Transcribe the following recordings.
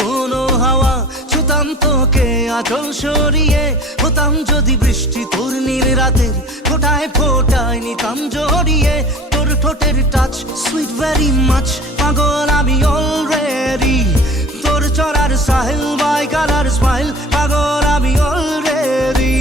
কোনো হাওয়া, ছুতাম তোকে আঁচল সরিয়ে। হতাম যদি বৃষ্টি তোর নীল রাতের ফোটায় ফোটায় নিতাম জড়িয়ে। তোর ঠোঁটের টাচ সুইট ভেরি মাচ, পাগল আমি অলরেডি। তোর চড়ার সাহেল বাই কালার স্মাইল, পাগল আমি অলরেডি।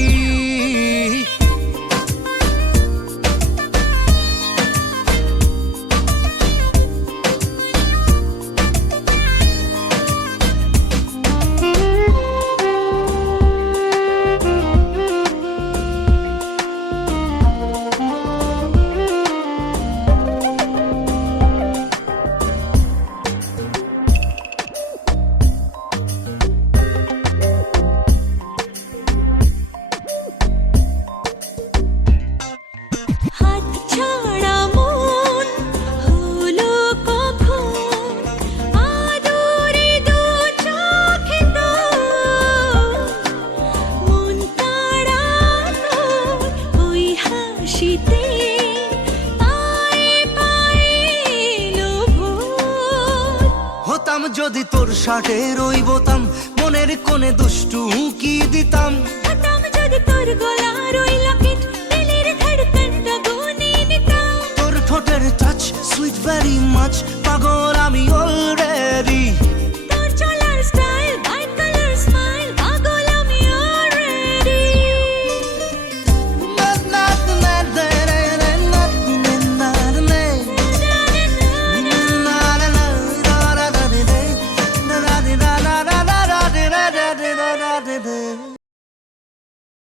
হতাম যদি তোর শার্টে রই বোতাম, মনের কোণে দুষ্টু উঁকি দিতাম। হতাম যদি তোর গলার ওই লকেট, দিলের ধড়কনটা গুনে নিতাম। তোর ঠোঁটের টাচ সুইট ভেরি মাচ, পাগল আমি